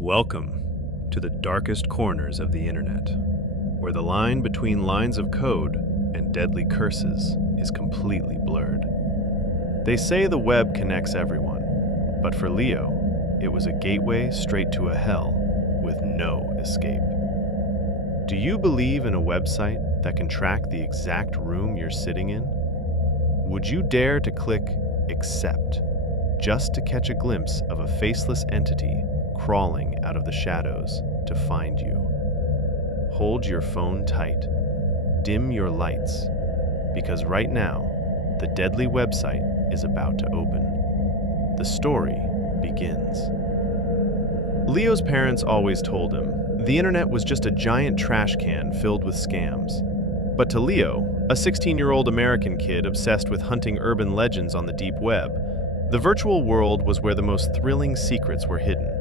Welcome to the darkest corners of the internet, where the line between lines of code and deadly curses is completely blurred. They say the web connects everyone, but for Leo, it was a gateway straight to a hell with no escape. Do you believe in a website that can track the exact room you're sitting in? Would you dare to click accept just to catch a glimpse of a faceless entity crawling out of the shadows to find you? Hold your phone tight, dim your lights, because right now, the deadly website is about to open. The story begins. Leo's parents always told him the internet was just a giant trash can filled with scams. But to Leo, a 16-year-old American kid obsessed with hunting urban legends on the deep web, the virtual world was where the most thrilling secrets were hidden.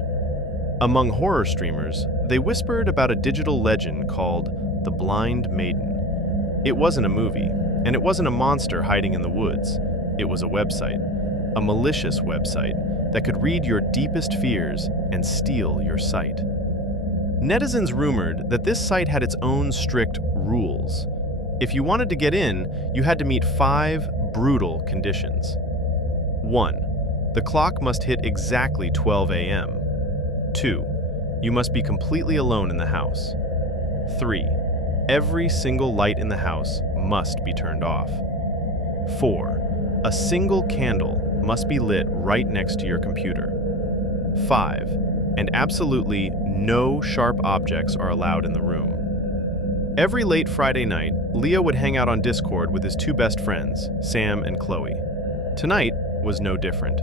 Among horror streamers, they whispered about a digital legend called the blindmaiden. It wasn't a movie, and it wasn't a monster hiding in the woods. It was a website, a malicious website that could read your deepest fears and steal your sight. Netizens rumored that this site had its own strict rules. If you wanted to get in, you had to meet 5 brutal conditions. 1. The clock must hit exactly 12 a.m. 2. You must be completely alone in the house. 3. Every single light in the house must be turned off. 4. A single candle must be lit right next to your computer. 5. And absolutely no sharp objects are allowed in the room. Every late Friday night, Leo would hang out on Discord with his 2 best friends, Sam and Chloe. Tonight was no different.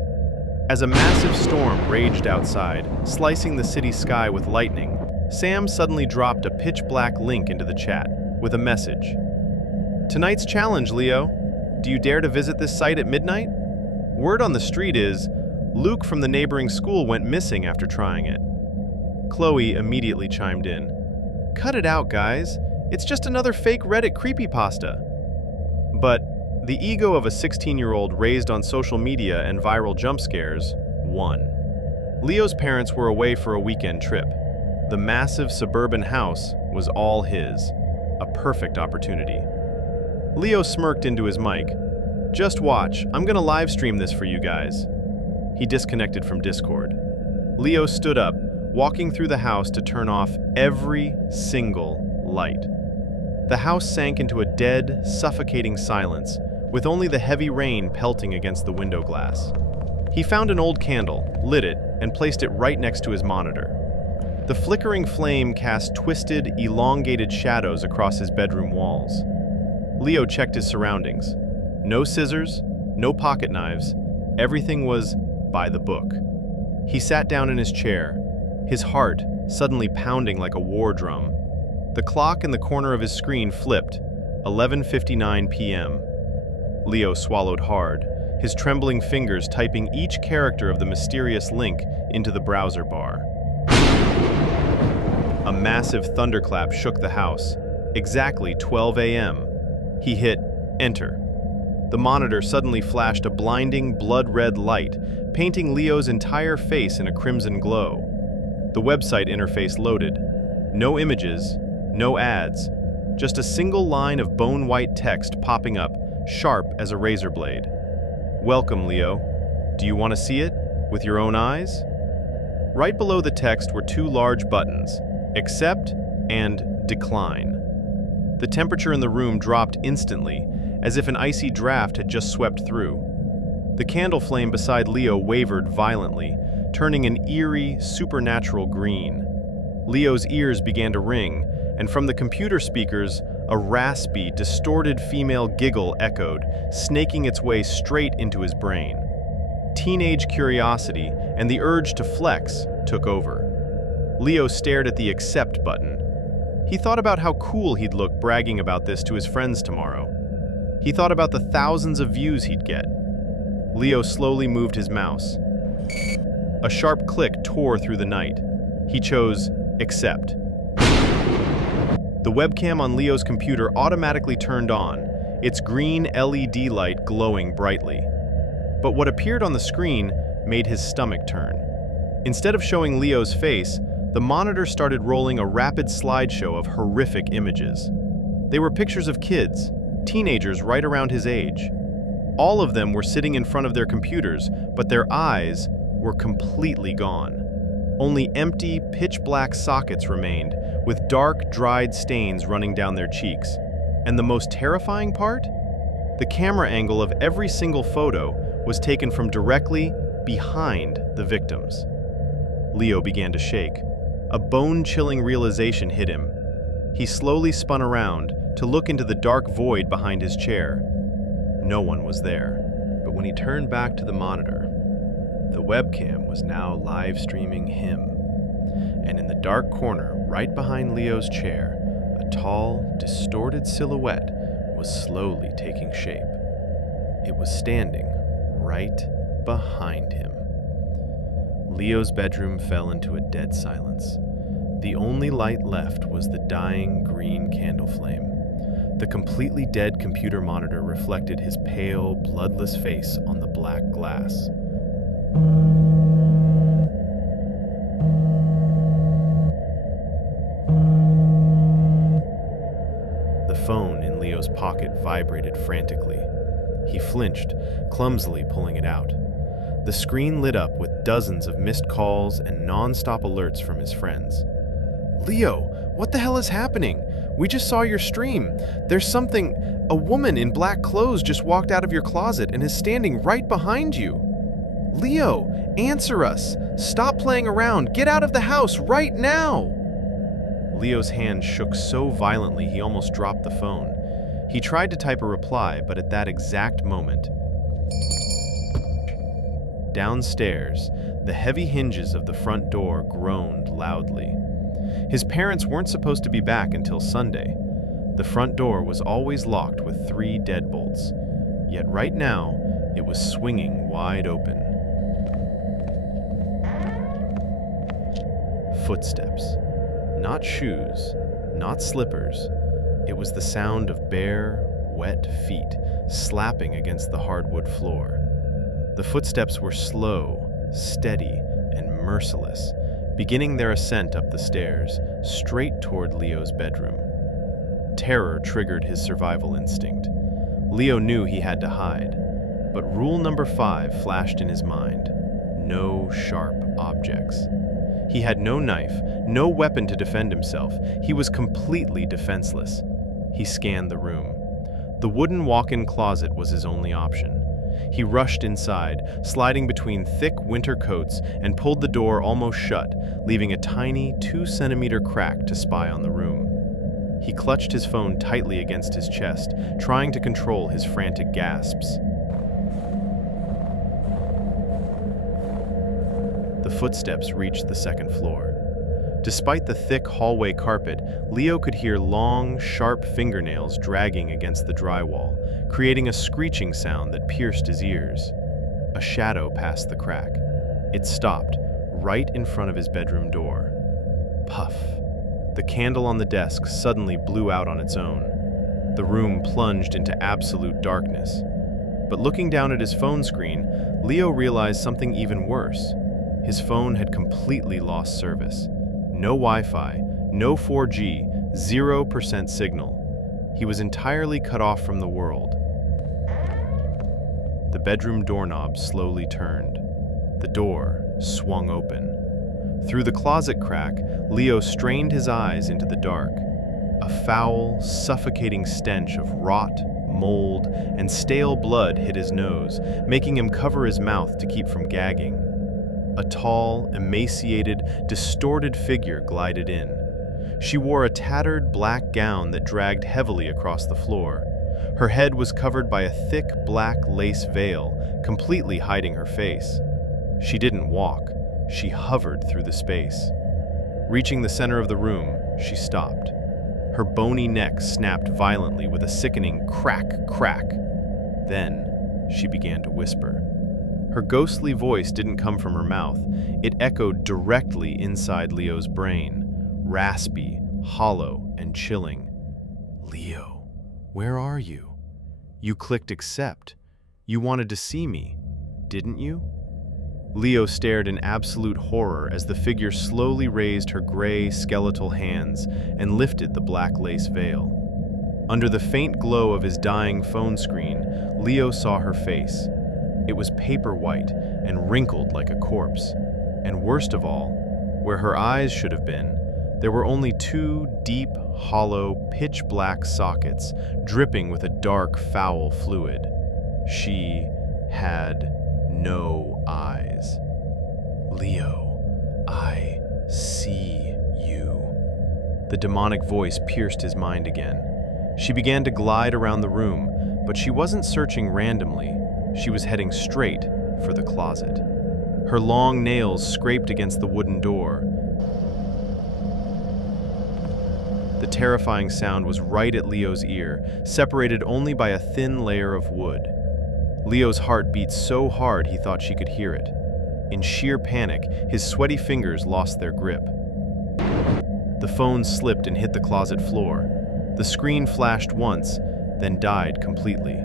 As a massive storm raged outside, slicing the city sky with lightning, Sam suddenly dropped a pitch-black link into the chat with a message. "Tonight's challenge, Leo. Do you dare to visit this site at midnight? Word on the street is, Luke from the neighboring school went missing after trying it." Chloe immediately chimed in. "Cut it out, guys. It's just another fake Reddit creepypasta." But the ego of a 16-year-old raised on social media and viral jump scares won. Leo's parents were away for a weekend trip. The massive suburban house was all his, a perfect opportunity. Leo smirked into his mic. "Just watch, I'm gonna live stream this for you guys." He disconnected from Discord. Leo stood up, walking through the house to turn off every single light. The house sank into a dead, suffocating silence, with only the heavy rain pelting against the window glass. He found an old candle, lit it, and placed it right next to his monitor. The flickering flame cast twisted, elongated shadows across his bedroom walls. Leo checked his surroundings. No scissors, no pocket knives, everything was by the book. He sat down in his chair, his heart suddenly pounding like a war drum. The clock in the corner of his screen flipped, 11:59 p.m. Leo swallowed hard, his trembling fingers typing each character of the mysterious link into the browser bar. A massive thunderclap shook the house. Exactly 12 a.m. He hit enter. The monitor suddenly flashed a blinding, blood-red light, painting Leo's entire face in a crimson glow. The website interface loaded. No images, no ads, just a single line of bone-white text popping up, sharp as a razor blade. "Welcome, Leo. Do you want to see it with your own eyes?" Right below the text were 2 large buttons, accept and decline. The temperature in the room dropped instantly, as if an icy draft had just swept through. The candle flame beside Leo wavered violently, turning an eerie, supernatural green. Leo's ears began to ring, and from the computer speakers, a raspy, distorted female giggle echoed, snaking its way straight into his brain. Teenage curiosity and the urge to flex took over. Leo stared at the accept button. He thought about how cool he'd look bragging about this to his friends tomorrow. He thought about the thousands of views he'd get. Leo slowly moved his mouse. A sharp click tore through the night. He chose accept. The webcam on Leo's computer automatically turned on, its green LED light glowing brightly. But what appeared on the screen made his stomach turn. Instead of showing Leo's face, the monitor started rolling a rapid slideshow of horrific images. They were pictures of kids, teenagers right around his age. All of them were sitting in front of their computers, but their eyes were completely gone. Only empty, pitch-black sockets remained, with dark, dried stains running down their cheeks. And the most terrifying part? The camera angle of every single photo was taken from directly behind the victims. Leo began to shake. A bone-chilling realization hit him. He slowly spun around to look into the dark void behind his chair. No one was there. But when he turned back to the monitor, the webcam was now live streaming him. And in the dark corner, right behind Leo's chair, a tall, distorted silhouette was slowly taking shape. It was standing right behind him. Leo's bedroom fell into a dead silence. The only light left was the dying green candle flame. The completely dead computer monitor reflected his pale, bloodless face on the black glass. The phone in Leo's pocket vibrated frantically. He flinched, clumsily pulling it out. The screen lit up with dozens of missed calls and non-stop alerts from his friends. "Leo, what the hell is happening? We just saw your stream. There's something... A woman in black clothes just walked out of your closet and is standing right behind you. Leo, answer us. Stop playing around. Get out of the house right now." Leo's hand shook so violently he almost dropped the phone. He tried to type a reply, but at that exact moment... Downstairs, the heavy hinges of the front door groaned loudly. His parents weren't supposed to be back until Sunday. The front door was always locked with 3 deadbolts, yet right now, it was swinging wide open. Footsteps. Not shoes, not slippers. It was the sound of bare, wet feet slapping against the hardwood floor. The footsteps were slow, steady, and merciless, beginning their ascent up the stairs, straight toward Leo's bedroom. Terror triggered his survival instinct. Leo knew he had to hide, but rule number 5 flashed in his mind: no sharp objects. He had no knife, no weapon to defend himself. He was completely defenseless. He scanned the room. The wooden walk-in closet was his only option. He rushed inside, sliding between thick winter coats, and pulled the door almost shut, leaving a tiny 2-centimeter crack to spy on the room. He clutched his phone tightly against his chest, trying to control his frantic gasps. The footsteps reached the second floor. Despite the thick hallway carpet, Leo could hear long, sharp fingernails dragging against the drywall, creating a screeching sound that pierced his ears. A shadow passed the crack. It stopped, right in front of his bedroom door. Puff. The candle on the desk suddenly blew out on its own. The room plunged into absolute darkness. But looking down at his phone screen, Leo realized something even worse. His phone had completely lost service. No Wi-Fi, no 4G, 0% signal. He was entirely cut off from the world. The bedroom doorknob slowly turned. The door swung open. Through the closet crack, Leo strained his eyes into the dark. A foul, suffocating stench of rot, mold, and stale blood hit his nose, making him cover his mouth to keep from gagging. A tall, emaciated, distorted figure glided in. She wore a tattered black gown that dragged heavily across the floor. Her head was covered by a thick black lace veil, completely hiding her face. She didn't walk. She hovered through the space. Reaching the center of the room, she stopped. Her bony neck snapped violently with a sickening crack, crack. Then, she began to whisper. Her ghostly voice didn't come from her mouth. It echoed directly inside Leo's brain, raspy, hollow, and chilling. "Leo, where are you? You clicked accept. You wanted to see me, didn't you?" Leo stared in absolute horror as the figure slowly raised her gray, skeletal hands and lifted the black lace veil. Under the faint glow of his dying phone screen, Leo saw her face. It was paper white and wrinkled like a corpse. And worst of all, where her eyes should have been, there were only two deep, hollow, pitch-black sockets dripping with a dark, foul fluid. She had no eyes. "Leo, I see you." The demonic voice pierced his mind again. She began to glide around the room, but she wasn't searching randomly. She was heading straight for the closet. Her long nails scraped against the wooden door. The terrifying sound was right at Leo's ear, separated only by a thin layer of wood. Leo's heart beat so hard he thought she could hear it. In sheer panic, his sweaty fingers lost their grip. The phone slipped and hit the closet floor. The screen flashed once, then died completely.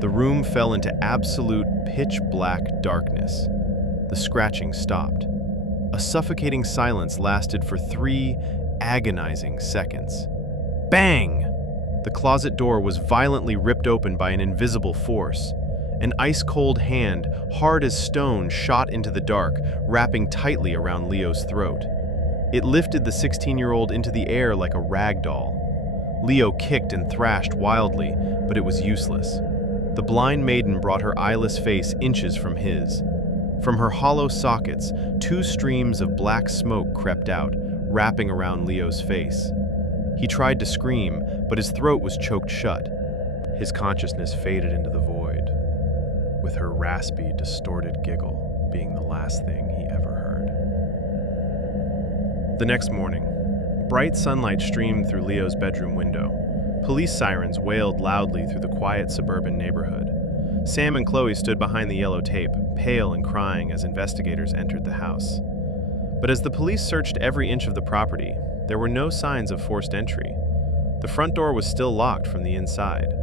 The room fell into absolute pitch-black darkness. The scratching stopped. A suffocating silence lasted for 3 agonizing seconds. Bang! The closet door was violently ripped open by an invisible force. An ice-cold hand, hard as stone, shot into the dark, wrapping tightly around Leo's throat. It lifted the 16-year-old into the air like a rag doll. Leo kicked and thrashed wildly, but it was useless. The blind maiden brought her eyeless face inches from his. From her hollow sockets, 2 streams of black smoke crept out, wrapping around Leo's face. He tried to scream, but his throat was choked shut. His consciousness faded into the void, with her raspy, distorted giggle being the last thing he ever heard. The next morning, bright sunlight streamed through Leo's bedroom window. Police sirens wailed loudly through the quiet suburban neighborhood. Sam and Chloe stood behind the yellow tape, pale and crying as investigators entered the house. But as the police searched every inch of the property, there were no signs of forced entry. The front door was still locked from the inside.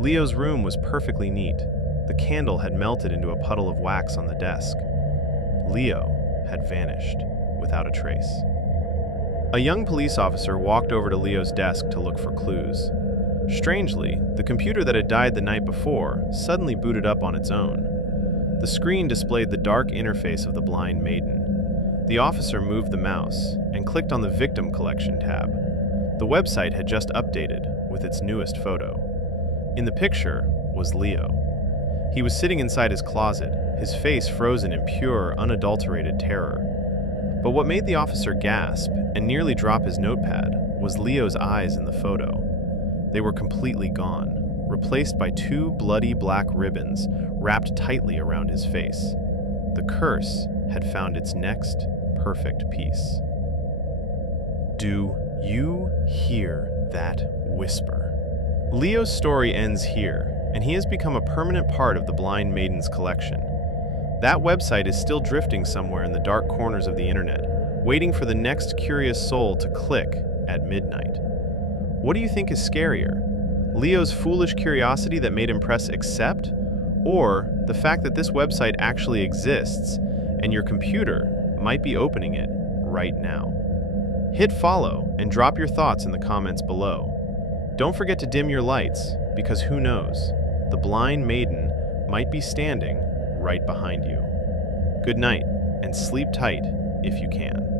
Leo's room was perfectly neat. The candle had melted into a puddle of wax on the desk. Leo had vanished without a trace. A young police officer walked over to Leo's desk to look for clues. Strangely, the computer that had died the night before suddenly booted up on its own. The screen displayed the dark interface of the blind maiden. The officer moved the mouse and clicked on the Victim Collection tab. The website had just updated with its newest photo. In the picture was Leo. He was sitting inside his closet, his face frozen in pure, unadulterated terror. But what made the officer gasp and nearly drop his notepad was Leo's eyes in the photo. They were completely gone, replaced by 2 bloody black ribbons wrapped tightly around his face. The curse had found its next perfect piece. Do you hear that whisper? Leo's story ends here, and he has become a permanent part of the Blind Maiden's collection. That website is still drifting somewhere in the dark corners of the internet, waiting for the next curious soul to click at midnight. What do you think is scarier? Leo's foolish curiosity that made him press accept? Or the fact that this website actually exists and your computer might be opening it right now? Hit follow and drop your thoughts in the comments below. Don't forget to dim your lights, because who knows, the blind maiden might be standing right behind you. Good night, and sleep tight if you can.